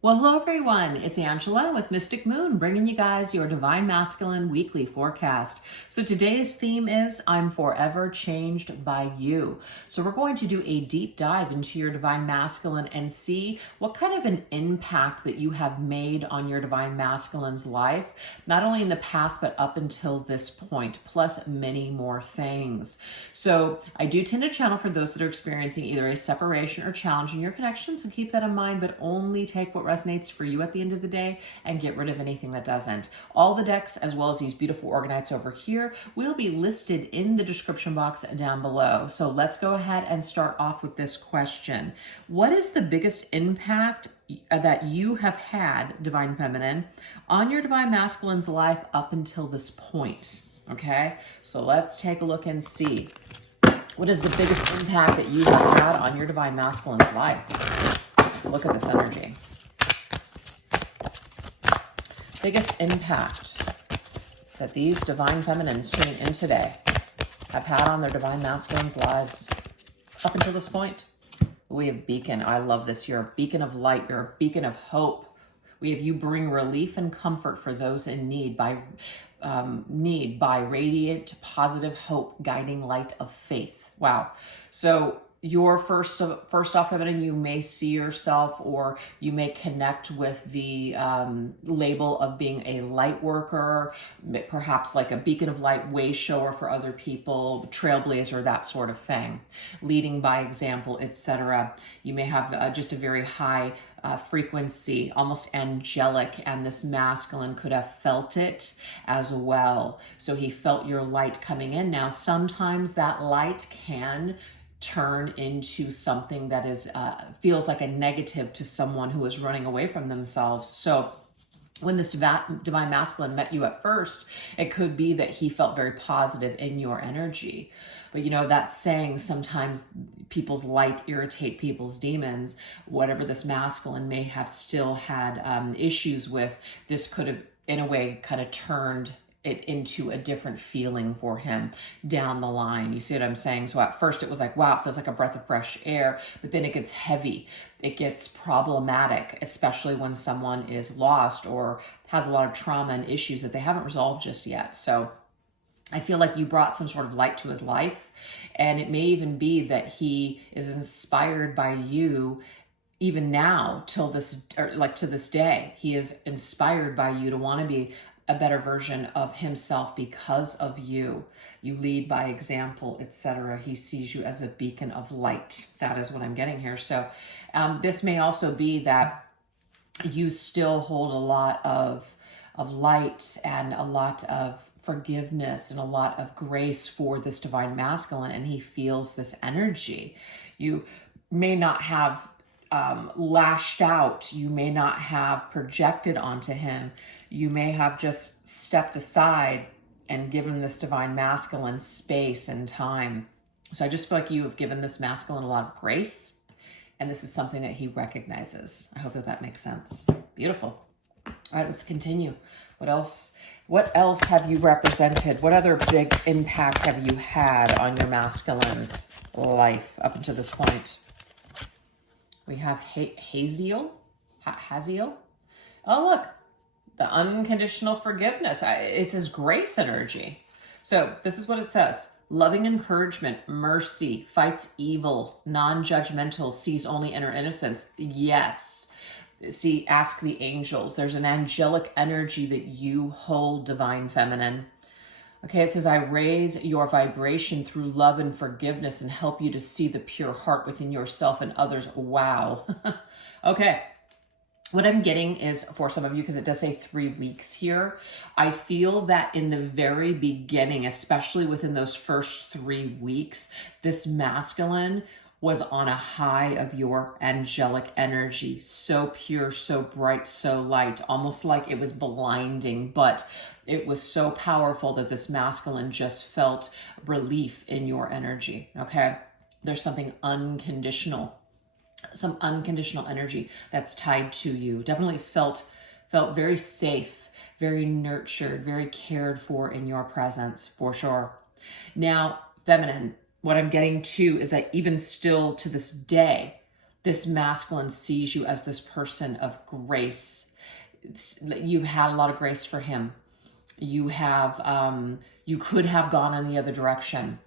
Well, hello everyone. It's Angela with Mystic Moon, bringing you guys your Divine Masculine weekly forecast. So today's theme is I'm forever changed by you. So we're going to do a deep dive into your Divine Masculine and see what kind of an impact that you have made on your Divine Masculine's life, not only in the past, but up until this point, plus many more things. So I do tend to channel for those that are experiencing either a separation or challenge in your connection. So keep that in mind, but only take what resonates for you at the end of the day and get rid of anything that doesn't. All the decks, as well as these beautiful organites over here, will be listed in the description box down below. So let's go ahead and start off with this question. What is the biggest impact that you have had, Divine Feminine, on your Divine Masculine's life up until this point? Okay, so let's take a look and see. What is the biggest impact that you have had on your Divine Masculine's life? Let's look at this energy. Biggest impact that these Divine Feminines tuning in today have had on their Divine Masculines' lives up until this point. We have beacon. I love this. You're a beacon of light. You're a beacon of hope. We have you bring relief and comfort for those in need by radiant, positive hope, guiding light of faith. Wow. So your first off, feminine, you may see yourself or you may connect with the label of being a light worker, perhaps like a beacon of light, way shower for other people, trailblazer, that sort of thing, leading by example, etc. You may have just a very high frequency, almost angelic, and this masculine could have felt it as well. So he felt your light coming in. Now, sometimes that light can turn into something that is feels like a negative to someone who is running away from themselves. So when this Divine Masculine met you at first, it could be that he felt very positive in your energy. But you know, that saying, sometimes people's light irritate people's demons. Whatever this masculine may have still had issues with, this could have, in a way, kind of turned it into a different feeling for him down the line. You see what I'm saying? So at first it was like, wow, it feels like a breath of fresh air, but then it gets heavy. It gets problematic, especially when someone is lost or has a lot of trauma and issues that they haven't resolved just yet. So I feel like you brought some sort of light to his life, and it may even be that he is inspired by you even now till this, or like to this day. He is inspired by you to want to be a better version of himself because of you. You lead by example, etc. He sees you as a beacon of light. That is what I'm getting here. So this may also be that you still hold a lot of light and a lot of forgiveness and a lot of grace for this Divine Masculine, and he feels this energy. You may not have lashed out. You may not have projected onto him. You may have just stepped aside and given this Divine Masculine space and time. So I just feel like you have given this masculine a lot of grace, and this is something that he recognizes. I hope that that makes sense. Beautiful. All right, let's continue. What else have you represented? What other big impact have you had on your masculine's life up until this point? We have Haziel. Oh, look, the unconditional forgiveness. It's his grace energy. So this is what it says. Loving encouragement, mercy, fights evil, non-judgmental, sees only inner innocence. Yes. See, ask the angels. There's an angelic energy that you hold, Divine Feminine. Okay, it says, I raise your vibration through love and forgiveness and help you to see the pure heart within yourself and others. Wow. Okay. What I'm getting is, for some of you, because it does say 3 weeks here, I feel that in the very beginning, especially within those first 3 weeks, this masculine was on a high of your angelic energy. So pure, so bright, so light, almost like it was blinding, but it was so powerful that this masculine just felt relief in your energy, okay? There's something unconditional, some unconditional energy that's tied to you. Definitely felt very safe, very nurtured, very cared for in your presence, for sure. Now, feminine, what I'm getting to is that even still to this day, This masculine sees you as this person of grace. You've had a lot of grace for him. You have, you could have gone in the other direction.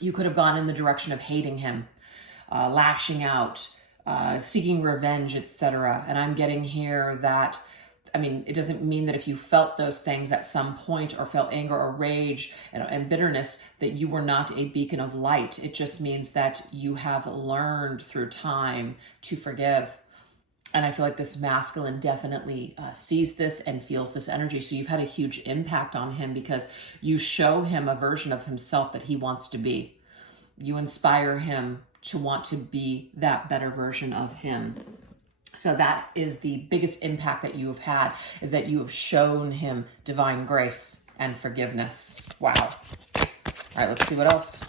You could have gone in the direction of hating him, lashing out, seeking revenge, etc. And I'm getting here that, I mean, it doesn't mean that if you felt those things at some point or felt anger or rage and bitterness, that you were not a beacon of light. It just means that you have learned through time to forgive. And I feel like this masculine definitely sees this and feels this energy. So you've had a huge impact on him because you show him a version of himself that he wants to be. You inspire him to want to be that better version of him. So that is the biggest impact that you have had, is that you have shown him divine grace and forgiveness. Wow. All right, let's see what else.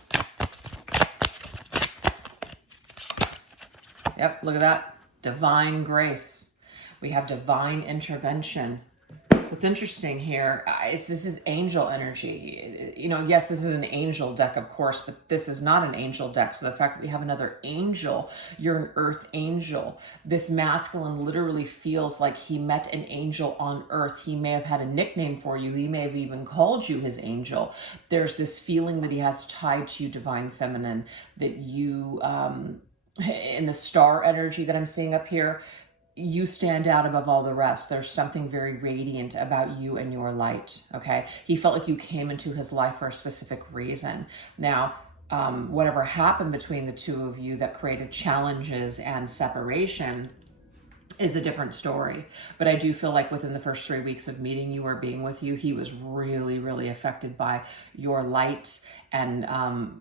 Yep, look at that. Divine grace. We have divine intervention. What's interesting here, this is angel energy. You know, yes, this is an angel deck, of course, but this is not an angel deck. So the fact that we have another angel, you're an earth angel. This masculine literally feels like he met an angel on earth. He may have had a nickname for you. He may have even called you his angel. There's this feeling that he has tied to you, divine feminine, that you, in the star energy that I'm seeing up here, you stand out above all the rest. There's something very radiant about you and your light, okay? He felt like you came into his life for a specific reason. Now, whatever happened between the two of you that created challenges and separation is a different story. But I do feel like within the first 3 weeks of meeting you or being with you, he was really, really affected by your light. And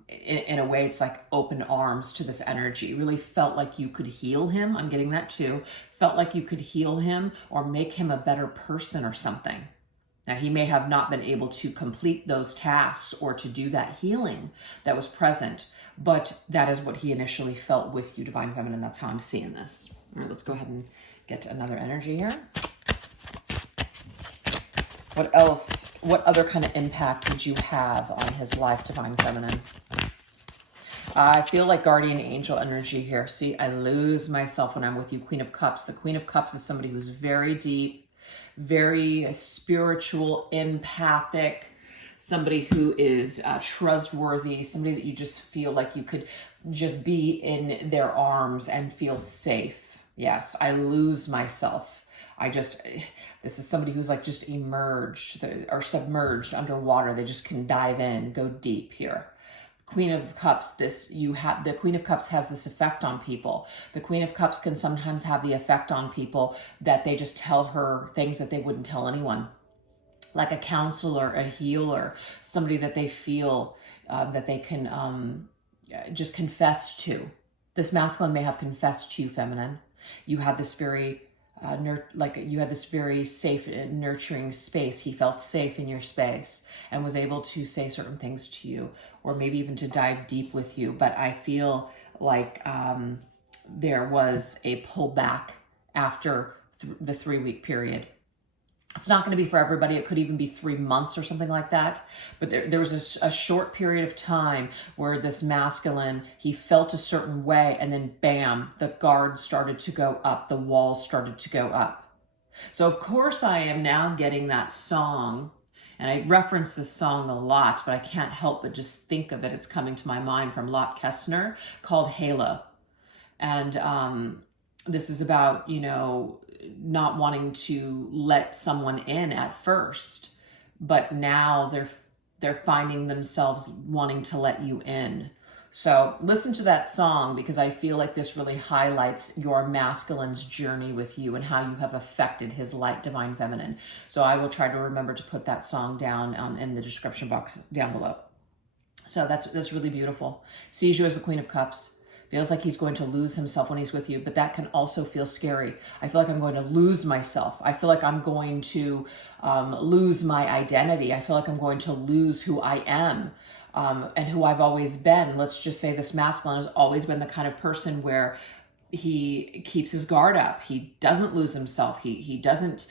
in a way, it's like open arms to this energy. Really felt like you could heal him. I'm getting that too. Felt like you could heal him or make him a better person or something. Now, he may have not been able to complete those tasks or to do that healing that was present, but that is what he initially felt with you, Divine Feminine. That's how I'm seeing this. All right, let's go ahead and get to another energy here. What else? What other kind of impact did you have on his life, Divine Feminine? I feel like guardian angel energy here. See, I lose myself when I'm with you, Queen of Cups. The Queen of Cups is somebody who's very deep, very spiritual, empathic, somebody who is trustworthy, somebody that you just feel like you could just be in their arms and feel safe. Yes, I lose myself. This is somebody who's like just emerged or submerged underwater. They just can dive in, go deep here. Queen of Cups, the Queen of Cups has this effect on people. The Queen of Cups can sometimes have the effect on people that they just tell her things that they wouldn't tell anyone. Like a counselor, a healer, somebody that they feel that they can just confess to. This masculine may have confessed to you, feminine. You had this very you had this very safe and nurturing space. He felt safe in your space and was able to say certain things to you, or maybe even to dive deep with you. But I feel like there was a pullback after the 3-week period. It's not going to be for everybody. It could even be 3 months or something like that. But there was a short period of time where this masculine, he felt a certain way, and then bam, the guards started to go up. The walls started to go up. So of course I am now getting that song, and I reference this song a lot, but I can't help but just think of it. It's coming to my mind from Lot Kestner, called Halo. And this is about, you know, not wanting to let someone in at first, but now they're finding themselves wanting to let you in. So listen to that song, because I feel like this really highlights your masculine's journey with you and how you have affected his light, Divine Feminine. So I will try to remember to put that song down in the description box down below. So that's really beautiful. Sees you as the Queen of Cups. Feels like he's going to lose himself when he's with you, but that can also feel scary. I feel like I'm going to lose myself. I feel like I'm going to lose my identity. I feel like I'm going to lose who I am and who I've always been. Let's just say this masculine has always been the kind of person where he keeps his guard up. He doesn't lose himself. He doesn't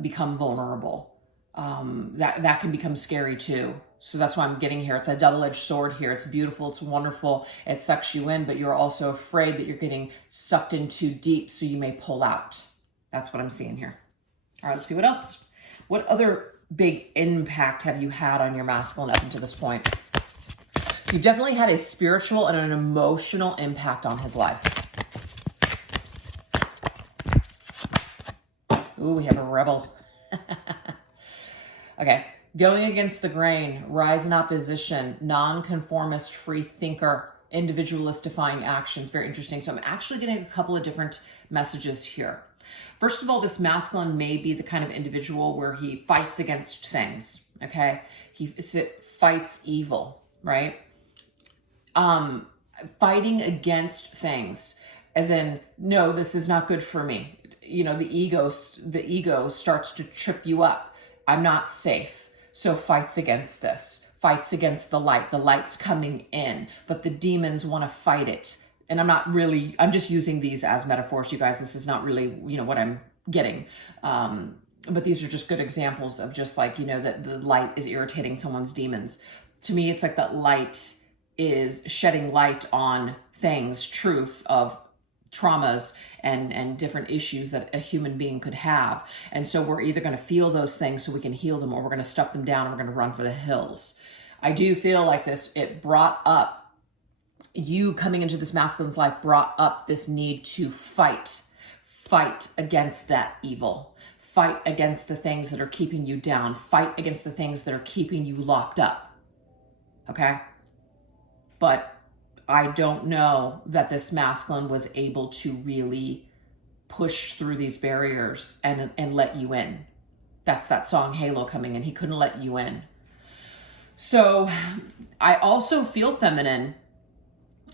become vulnerable. That can become scary too. So that's why I'm getting here. It's a double-edged sword here. It's beautiful. It's wonderful. It sucks you in, but you're also afraid that you're getting sucked in too deep, so you may pull out. That's what I'm seeing here. All right, let's see what else. What other big impact have you had on your masculine up until this point? You've definitely had a spiritual and an emotional impact on his life. Ooh, we have a rebel. Okay. Going against the grain, rise in opposition, nonconformist, free thinker, individualist defying actions. Very interesting. So I'm actually getting a couple of different messages here. First of all, this masculine may be the kind of individual where he fights against things, okay? He fights evil, right? Fighting against things, as in, no, this is not good for me. You know, the ego starts to trip you up. I'm not safe. So fights against this, fights against the light. The light's coming in, but the demons want to fight it. And I'm just using these as metaphors, you guys. This is not really, you know, what I'm getting. But these are just good examples of just like, you know, that the light is irritating someone's demons. To me, it's like that light is shedding light on things, truth of traumas and different issues that a human being could have. And so we're either going to feel those things so we can heal them, or we're going to stuff them down and we're going to run for the hills. I do feel like this, it brought up, you coming into this masculine's life brought up this need to fight against that evil, fight against the things that are keeping you down, fight against the things that are keeping you locked up. Okay? But I don't know that this masculine was able to really push through these barriers and let you in. That's that song Halo coming in. He couldn't let you in. So I also feel feminine.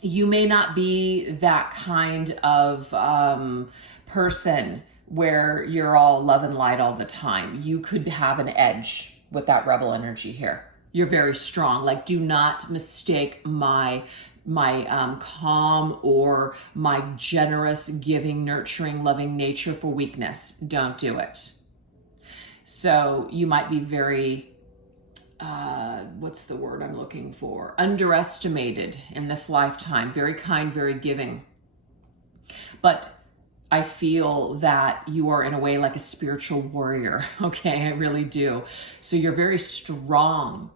You may not be that kind of person where you're all love and light all the time. You could have an edge with that rebel energy here. You're very strong. Like, do not mistake my calm or my generous, giving, nurturing, loving nature for weakness. Don't do it. So you might be very, what's the word I'm looking for? Underestimated in this lifetime. Very kind, very giving. But I feel that you are in a way like a spiritual warrior. Okay, I really do. So you're very strong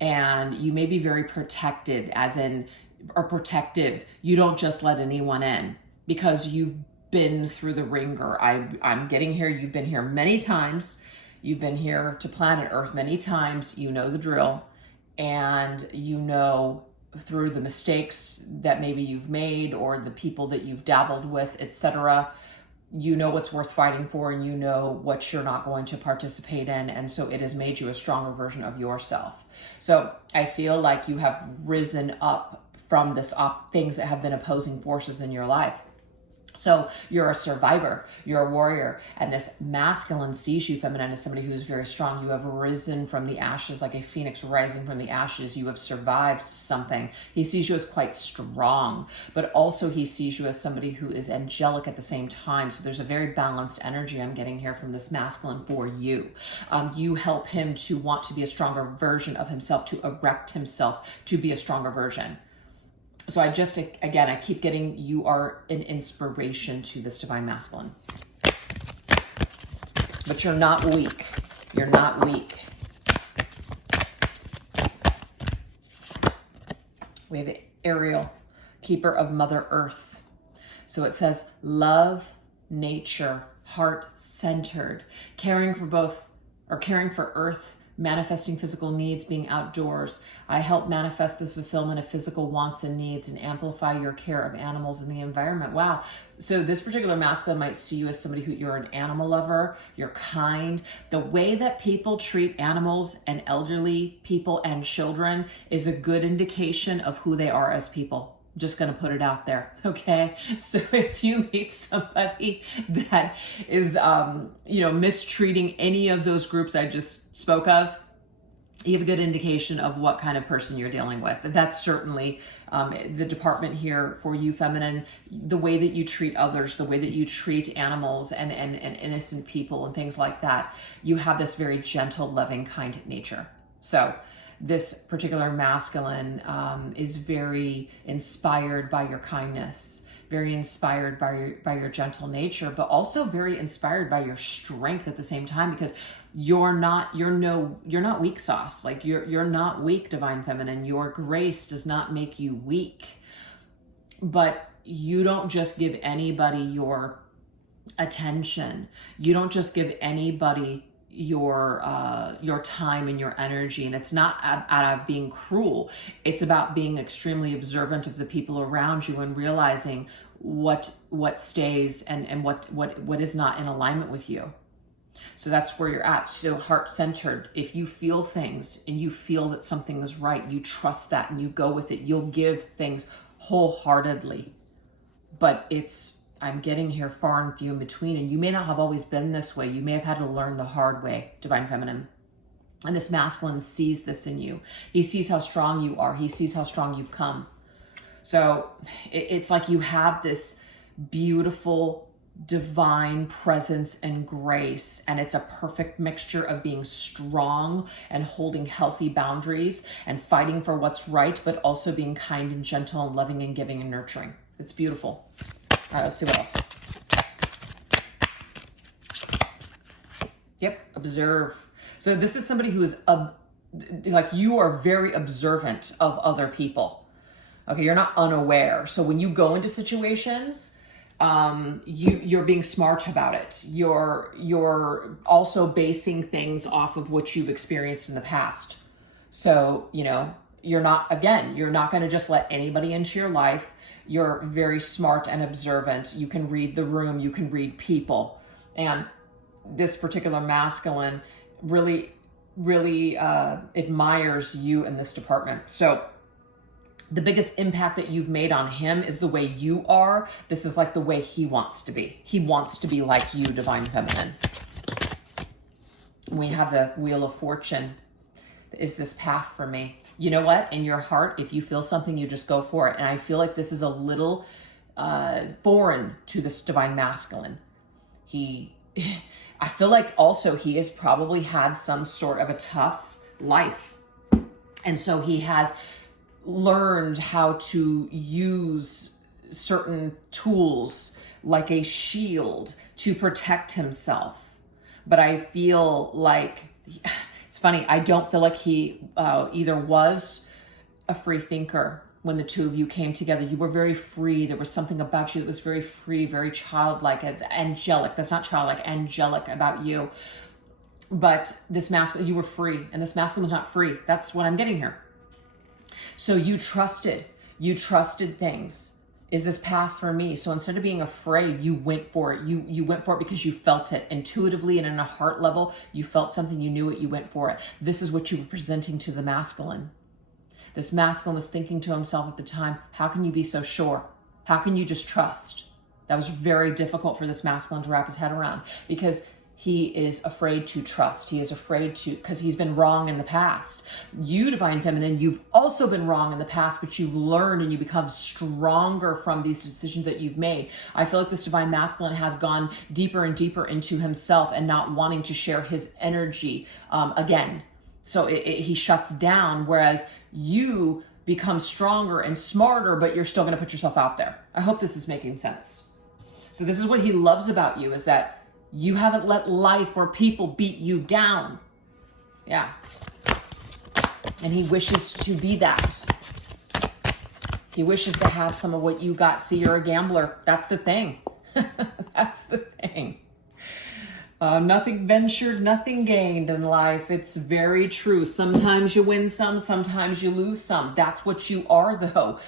and you may be very protected, as in, or protective. You don't just let anyone in because you've been through the ringer. I'm getting here. You've been here many times. You've been here to planet Earth many times. You know the drill, and you know through the mistakes that maybe you've made or the people that you've dabbled with, etc. You know what's worth fighting for, and you know what you're not going to participate in. And so it has made you a stronger version of yourself. So I feel like you have risen up from this things that have been opposing forces in your life. So you're a survivor, you're a warrior, and this masculine sees you, feminine, as somebody who is very strong. You have risen from the ashes like a phoenix rising from the ashes. You have survived something. He sees you as quite strong, but also he sees you as somebody who is angelic at the same time. So there's a very balanced energy I'm getting here from this masculine for you. You help him to want to be a stronger version of himself, to erect himself, to be a stronger version. So I keep getting, you are an inspiration to this divine masculine. But you're not weak. You're not weak. We have Ariel, keeper of Mother Earth. So it says love, nature, heart-centered, caring for Earth, manifesting physical needs, being outdoors. I help manifest the fulfillment of physical wants and needs and amplify your care of animals and the environment. Wow. So this particular masculine might see you as somebody who, you're an animal lover, you're kind. The way that people treat animals and elderly people and children is a good indication of who they are as people. Just going to put it out there. Okay. So if you meet somebody that is, mistreating any of those groups I just spoke of, you have a good indication of what kind of person you're dealing with. That's certainly the department here for you, feminine. The way that you treat others, the way that you treat animals and innocent people and things like that. You have this very gentle, loving, kind nature. So this particular masculine is very inspired by your kindness, very inspired by your gentle nature, but also very inspired by your strength at the same time, because you're not weak sauce. Like you're not weak, divine feminine. Your grace does not make you weak, but you don't just give anybody your attention. You don't just give anybody your time and your energy. And it's not out of being cruel. It's about being extremely observant of the people around you and realizing what stays and what is not in alignment with you. So that's where you're at. So heart-centered. If you feel things and you feel that something is right, you trust that and you go with it. You'll give things wholeheartedly. But I'm getting here far and few in between, and you may not have always been this way. You may have had to learn the hard way, divine feminine. And this masculine sees this in you. He sees how strong you are. He sees how strong you've come. So it's like you have this beautiful divine presence and grace, and it's a perfect mixture of being strong and holding healthy boundaries and fighting for what's right, but also being kind and gentle and loving and giving and nurturing. It's beautiful. All right, let's see what else. Yep, observe. So this is somebody who is like, you are very observant of other people. Okay, you're not unaware. So when you go into situations, you're being smart about it. You're also basing things off of what you've experienced in the past. So, you're not going to just let anybody into your life. You're very smart and observant. You can read the room. You can read people. And this particular masculine really, really admires you in this department. So the biggest impact that you've made on him is the way you are. This is like the way he wants to be. He wants to be like you, divine feminine. We have the Wheel of Fortune. Is this path for me? You know what? In your heart, if you feel something, you just go for it. And I feel like this is a little foreign to this divine masculine. I feel like also he has probably had some sort of a tough life. And so he has learned how to use certain tools like a shield to protect himself. But I feel like, it's funny, I don't feel like he either was a free thinker when the two of you came together. You were very free. There was something about you that was very free, very childlike. It's angelic. That's not childlike, angelic about you. But this masculine, you were free, and this masculine was not free. That's what I'm getting here. So you trusted things. Is this path for me? So instead of being afraid, you went for it. You went for it because you felt it intuitively and in a heart level. You felt something, you knew it, you went for it. This is what you were presenting to the masculine. This masculine was thinking to himself at the time, how can you be so sure? How can you just trust? That was very difficult for this masculine to wrap his head around, because he is afraid to trust. He is afraid to, because he's been wrong in the past. You, divine feminine, you've also been wrong in the past, but you've learned and you become stronger from these decisions that you've made. I feel like this divine masculine has gone deeper and deeper into himself and not wanting to share his energy again. So he shuts down, whereas you become stronger and smarter, but you're still going to put yourself out there. I hope this is making sense. So this is what he loves about you, is that you haven't let life or people beat you down. Yeah. And he wishes to be that. He wishes to have some of what you got. See, you're a gambler. That's the thing. That's the thing. Nothing ventured, nothing gained in life. It's very true. Sometimes you win some, sometimes you lose some. That's what you are, though.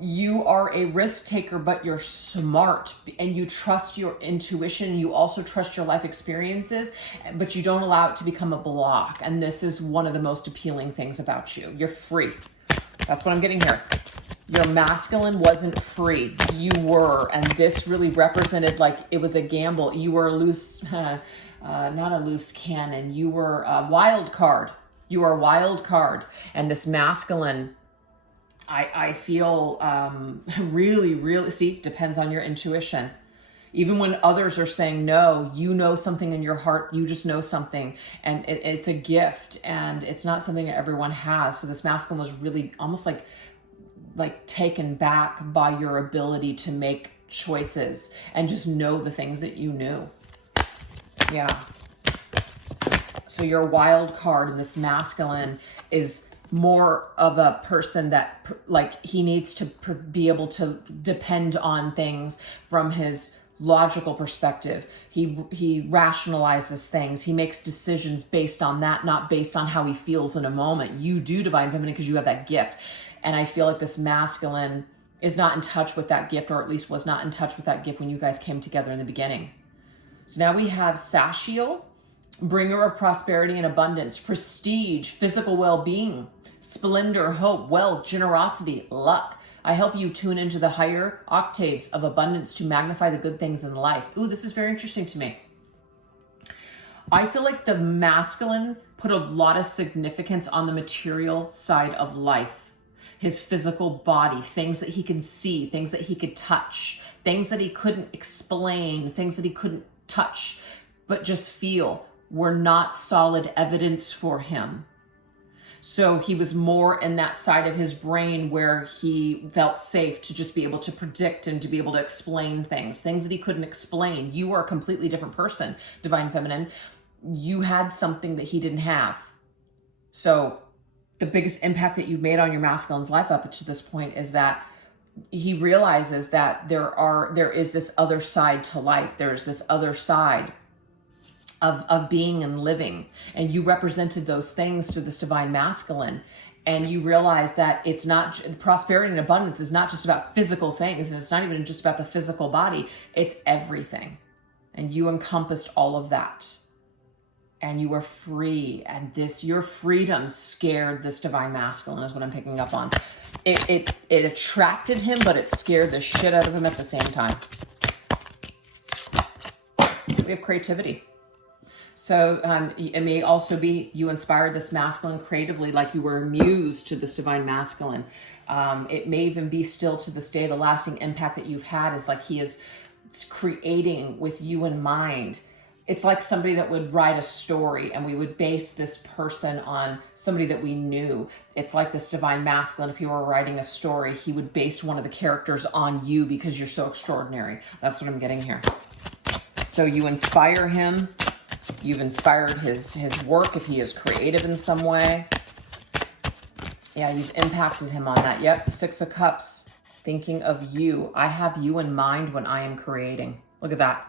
You are a risk taker, but you're smart and you trust your intuition. You also trust your life experiences, but you don't allow it to become a block. And this is one of the most appealing things about you. You're free. That's what I'm getting here. Your masculine wasn't free. You were. And this really represented like it was a gamble. You were a loose, not a loose cannon. You were a wild card. You are a wild card. And this masculine, I feel really, really, see, depends on your intuition. Even when others are saying no, you know something in your heart, you just know something, and it's a gift, and it's not something that everyone has. So this masculine was really almost like taken back by your ability to make choices and just know the things that you knew. Yeah. So your wild card in this masculine is more of a person that like he needs to be able to depend on things from his logical perspective. He rationalizes things. He makes decisions based on that, not based on how he feels in a moment. You do, Divine Feminine, because you have that gift. And I feel like this masculine is not in touch with that gift, or at least was not in touch with that gift when you guys came together in the beginning. So now we have Sachiel, bringer of prosperity and abundance, prestige, physical well-being, splendor, hope, wealth, generosity, luck. I help you tune into the higher octaves of abundance to magnify the good things in life. Ooh, this is very interesting to me. I feel like the masculine put a lot of significance on the material side of life. His physical body, things that he can see, things that he could touch, things that he couldn't explain, things that he couldn't touch, but just feel, were not solid evidence for him. So he was more in that side of his brain where he felt safe to just be able to predict and to be able to explain things that he couldn't explain. You are a completely different person, Divine Feminine. You had something that he didn't have. So the biggest impact that you've made on your masculine's life up to this point is that he realizes that there is this other side to life. There's this other side of being and living, and you represented those things to this divine masculine, and you realize that it's not, prosperity and abundance is not just about physical things, and it's not even just about the physical body, it's everything. And you encompassed all of that, and you were free, and your freedom scared this divine masculine, is what I'm picking up on. It attracted him, but it scared the shit out of him at the same time. We have creativity. So it may also be you inspired this masculine creatively, like you were a muse to this divine masculine. It may even be still to this day, the lasting impact that you've had is like he is creating with you in mind. It's like somebody that would write a story and we would base this person on somebody that we knew. It's like this divine masculine, if you were writing a story, he would base one of the characters on you because you're so extraordinary. That's what I'm getting here. So you inspire him. You've inspired his work if he is creative in some way. Yeah, you've impacted him on that. Yep, 6 of Cups, thinking of you. I have you in mind when I am creating. Look at that.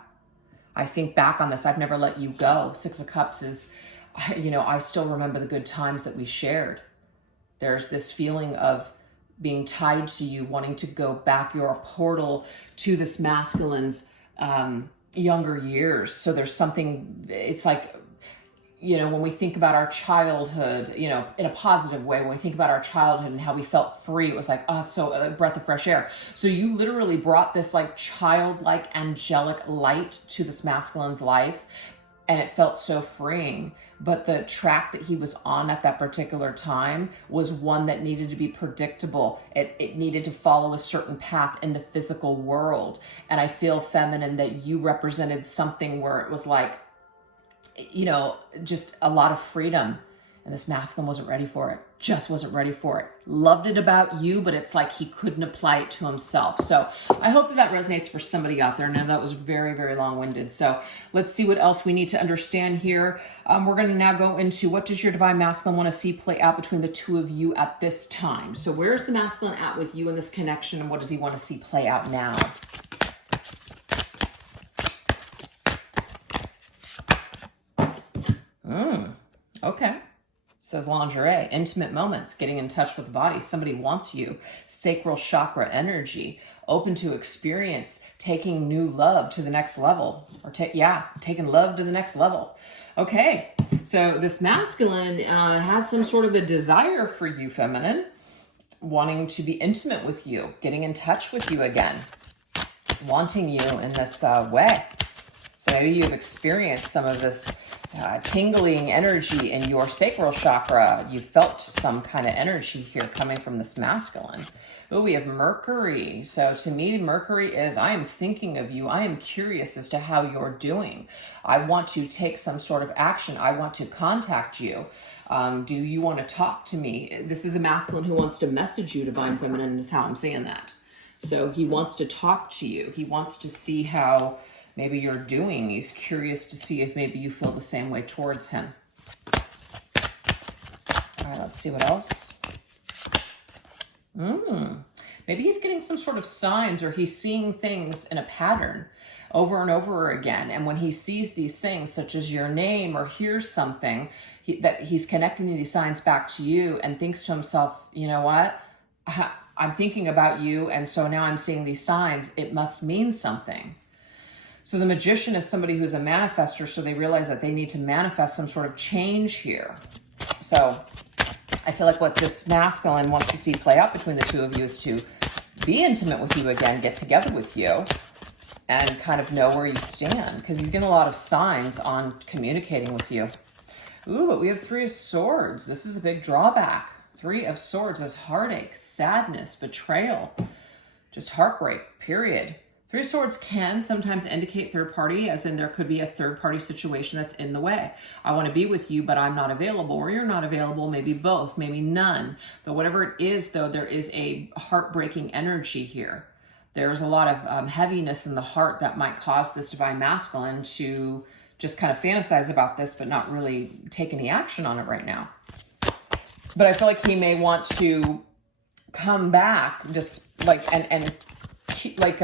I think back on this. I've never let you go. 6 of Cups is, I still remember the good times that we shared. There's this feeling of being tied to you, wanting to go back. You're a portal to this masculine's younger years. So there's something, it's like, when we think about our childhood, in a positive way, when we think about our childhood and how we felt free, it was like, oh, it's so a breath of fresh air. So you literally brought this like childlike angelic light to this masculine's life, and it felt so freeing. But the track that he was on at that particular time was one that needed to be predictable. It needed to follow a certain path in the physical world. And I feel, feminine, that you represented something where it was like, just a lot of freedom. And this masculine wasn't ready for it. Just wasn't ready for it. Loved it about you, but it's like he couldn't apply it to himself. So I hope that resonates for somebody out there. Now that was very, very long-winded. So let's see what else we need to understand here. We're going to now go into, what does your divine masculine want to see play out between the two of you at this time? So where's the masculine at with you in this connection, and what does he want to see play out now? Okay. Says lingerie, intimate moments, getting in touch with the body. Somebody wants you. Sacral chakra energy, open to experience, taking new love to the next level, or taking love to the next level. Okay, so this masculine has some sort of a desire for you, feminine, wanting to be intimate with you, getting in touch with you again, wanting you in this way. So maybe you've experienced some of this tingling energy in your sacral chakra. You felt some kind of energy here coming from this masculine. Oh, we have Mercury. So to me, Mercury is, I am thinking of you. I am curious as to how you're doing. I want to take some sort of action. I want to contact you. Do you want to talk to me? This is a masculine who wants to message you, Divine Feminine, is how I'm saying that. So he wants to talk to you. He wants to see how maybe you're doing. He's curious to see if maybe you feel the same way towards him. All right, let's see what else. Maybe he's getting some sort of signs, or he's seeing things in a pattern over and over again. And when he sees these things, such as your name or hears something, that he's connecting these signs back to you and thinks to himself, you know what? I'm thinking about you, and so now I'm seeing these signs. It must mean something. So the Magician is somebody who's a manifester, so they realize that they need to manifest some sort of change here. So I feel like what this masculine wants to see play out between the two of you is to be intimate with you again, get together with you, and kind of know where you stand, because he's getting a lot of signs on communicating with you. Ooh, but we have Three of Swords. This is a big drawback. Three of Swords is heartache, sadness, betrayal, just heartbreak, period. Three of Swords can sometimes indicate third party, as in there could be a third party situation that's in the way. I want to be with you, but I'm not available, or you're not available, maybe both, maybe none. But whatever it is, though, there is a heartbreaking energy here. There's a lot of heaviness in the heart that might cause this Divine Masculine to just kind of fantasize about this, but not really take any action on it right now. But I feel like he may want to come back, just like, like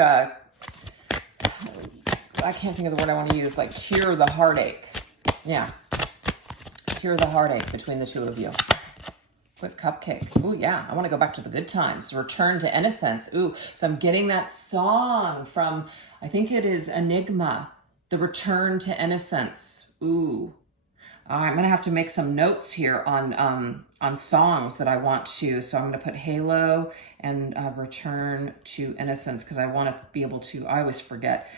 I can't think of the word I want to use, like cure the heartache. Yeah. Cure the heartache between the two of you. With Cupcake. Ooh, yeah. I want to go back to the good times. Return to innocence. Ooh, so I'm getting that song from, I think it is Enigma. The Return to Innocence. Ooh. I'm going to have to make some notes here on songs that I want to. So I'm going to put Halo and Return to Innocence, because I want to be able to, I always forget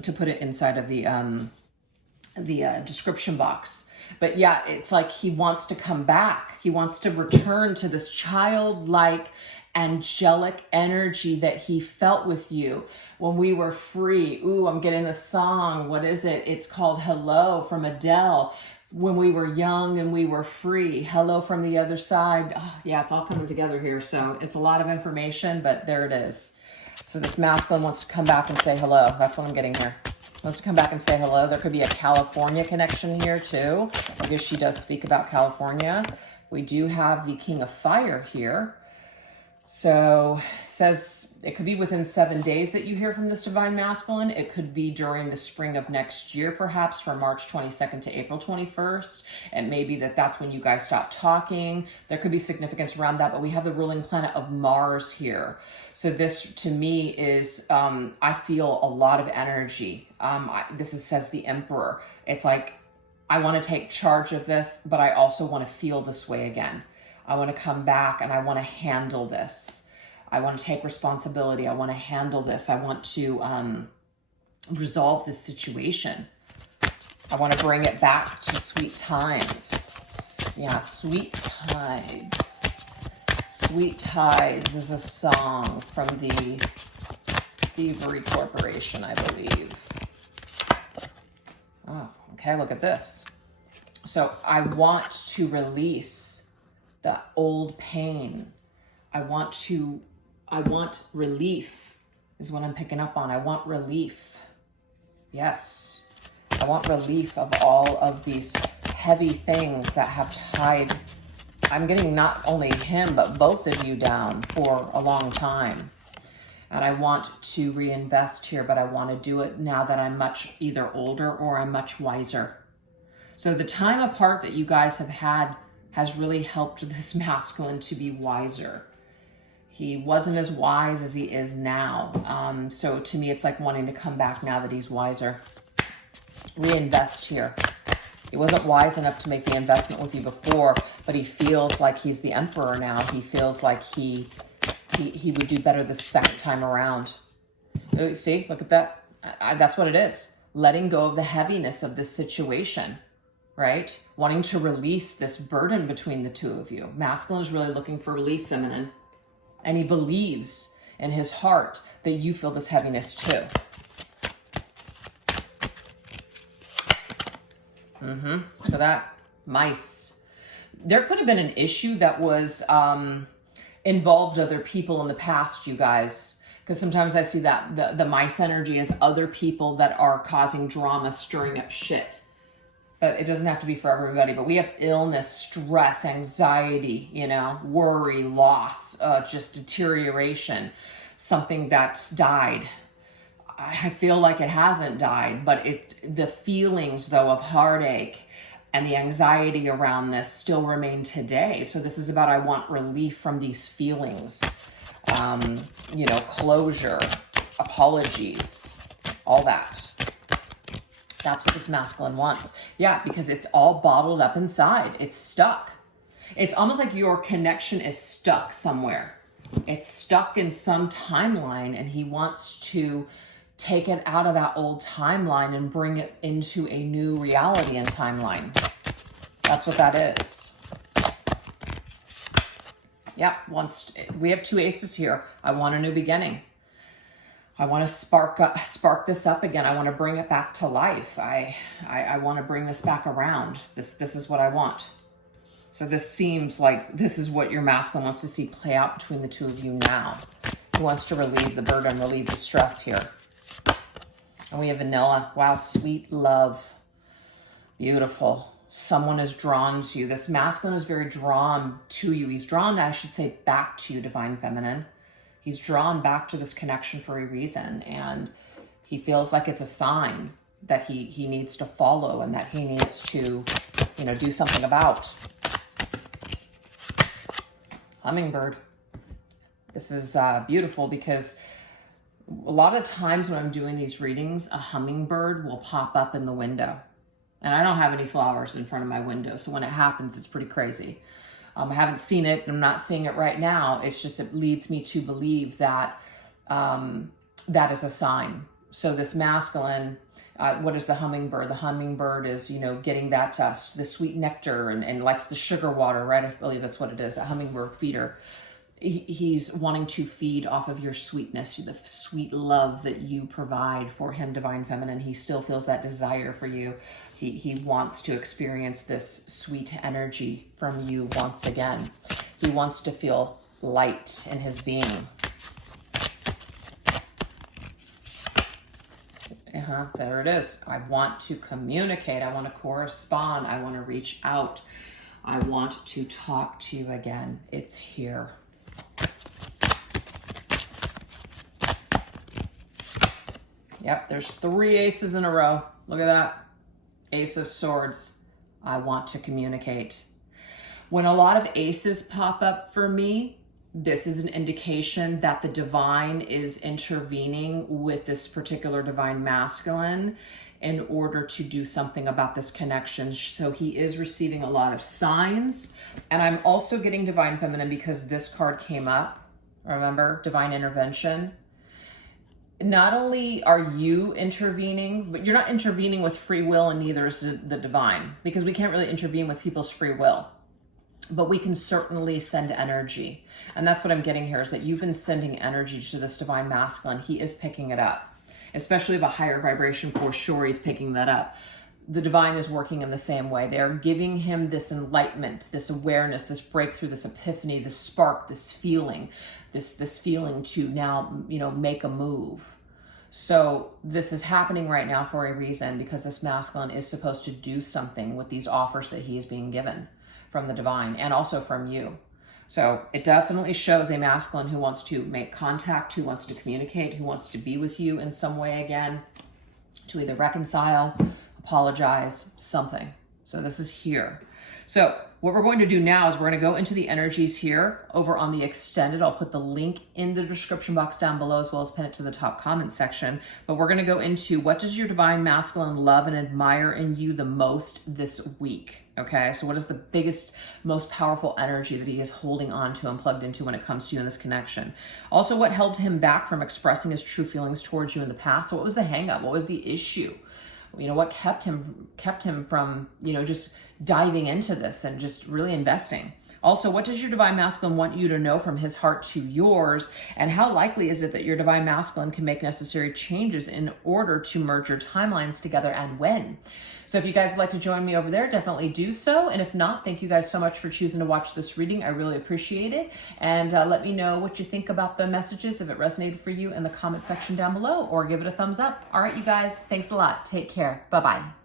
to put it inside of the description box. But yeah, it's like he wants to come back. He wants to return to this childlike, angelic energy that he felt with you when we were free. Ooh, I'm getting the song. What is it? It's called Hello from Adele. When we were young and we were free. Hello from the other side. Oh, yeah, it's all coming together here. So it's a lot of information, but there it is. So this masculine wants to come back and say hello. That's what I'm getting here. Wants to come back and say hello. There could be a California connection here too, because she does speak about California. We do have the King of Fire here. So it says it could be within 7 days that you hear from this Divine Masculine. It could be during the spring of next year, perhaps from March 22nd to April 21st. It may be that that's when you guys stop talking. There could be significance around that, but we have the ruling planet of Mars here. So this to me is, I feel a lot of energy. Says the Emperor. It's like, I want to take charge of this, but I also want to feel this way again. I want to come back and I want to handle this. I want to take responsibility. I want to handle this. I want to resolve this situation. I want to bring it back to sweet times. Yeah, Sweet Tides. Sweet Tides is a song from the Thievery Corporation, I believe. Oh, okay, look at this. So I want to release the old pain. I want relief is what I'm picking up on. I want relief. Yes. I want relief of all of these heavy things that have tied, I'm getting not only him, but both of you down for a long time. And I want to reinvest here, but I want to do it now that I'm much either older or I'm much wiser. So the time apart that you guys have had has really helped this masculine to be wiser. He wasn't as wise as he is now. So to me, it's like wanting to come back now that he's wiser. Reinvest here. He wasn't wise enough to make the investment with you before, but he feels like he's the emperor now. He feels like he would do better the second time around. See, look at that. That's what it is. letting go of the heaviness of this situation, right? Wanting to release this burden between the two of you. Masculine is really looking for relief, feminine. And he believes in his heart that you feel this heaviness too. Look at that. Mice. There could have been an issue that was involved other people in the past, you guys. Because sometimes I see that the mice energy is other people that are causing drama, stirring up shit. But it doesn't have to be for everybody. But we have illness, stress, anxiety, you know, worry, loss, just deterioration, something that died. I feel like it hasn't died, but the feelings, though, of heartache and the anxiety around this still remain today. So this is about, I want relief from these feelings, you know, closure, apologies, all that. That's what this masculine wants. Yeah, because it's all bottled up inside. It's stuck. It's almost like your connection is stuck somewhere. It's stuck in some timeline, and he wants to take it out of that old timeline and bring it into a new reality and timeline. That's what that is. Yeah, we have 2 aces here. I want a new beginning. I want to spark this up again. I want to bring it back to life. I want to bring this back around. This is what I want. So this seems like this is what your masculine wants to see play out between the two of you now. He wants to relieve the burden, relieve the stress here. And we have vanilla. Wow, sweet love. Beautiful. Someone is drawn to you. This masculine is very drawn to you. He's drawn, I should say, back to you, divine feminine. He's drawn back to this connection for a reason. And he feels like it's a sign that he needs to follow and that he needs to, you know, do something about. Hummingbird. This is beautiful because a lot of times when I'm doing these readings, a hummingbird will pop up in the window. And I don't have any flowers in front of my window. So when it happens, it's pretty crazy. I haven't seen it. I'm not seeing it right now. It's just, it leads me to believe that that is a sign. So this masculine, what is the hummingbird? The hummingbird is, you know, getting that, the sweet nectar and likes the sugar water, right? I believe that's what it is, a hummingbird feeder. He's wanting to feed off of your sweetness, the sweet love that you provide for him, divine feminine. He still feels that desire for you. He wants to experience this sweet energy from you once again. He wants to feel light in his being. There it is. I want to communicate. I want to correspond. I want to reach out. I want to talk to you again. It's here. Yep, there's 3 aces in a row. Look at that. Ace of Swords. I want to communicate. When a lot of aces pop up for me, this is an indication that the divine is intervening with this particular divine masculine in order to do something about this connection. So he is receiving a lot of signs. And I'm also getting divine feminine because this card came up. Remember, divine intervention. Not only are you intervening, but you're not intervening with free will, and neither is the divine, because we can't really intervene with people's free will. But we can certainly send energy. And that's what I'm getting here, is that you've been sending energy to this divine masculine. He is picking it up, especially of a higher vibration, for sure he's picking that up. The divine is working in the same way. They are giving him this enlightenment, this awareness, this breakthrough, this epiphany, this spark, this feeling, this feeling to now, you know, make a move. So this is happening right now for a reason, because this masculine is supposed to do something with these offers that he is being given from the divine and also from you. So it definitely shows a masculine who wants to make contact, who wants to communicate, who wants to be with you in some way again, to either reconcile, apologize, something. So this is here. So what we're going to do now is we're going to go into the energies here over on the extended. I'll put the link in the description box down below, as well as pin it to the top comment section. But we're going to go into, what does your divine masculine love and admire in you the most this week? Okay, so what is the biggest, most powerful energy that he is holding on to and plugged into when it comes to you in this connection? Also, what held him back from expressing his true feelings towards you in the past? So what was the hang up? What was the issue? what kept him from, just diving into this and just really investing. Also, what does your divine masculine want you to know from his heart to yours? And how likely is it that your divine masculine can make necessary changes in order to merge your timelines together, and when? So if you guys would like to join me over there, definitely do so. And if not, thank you guys so much for choosing to watch this reading. I really appreciate it. And let me know what you think about the messages, if it resonated for you, in the comment section down below, or give it a thumbs up. All right, you guys, thanks a lot. Take care. Bye-bye.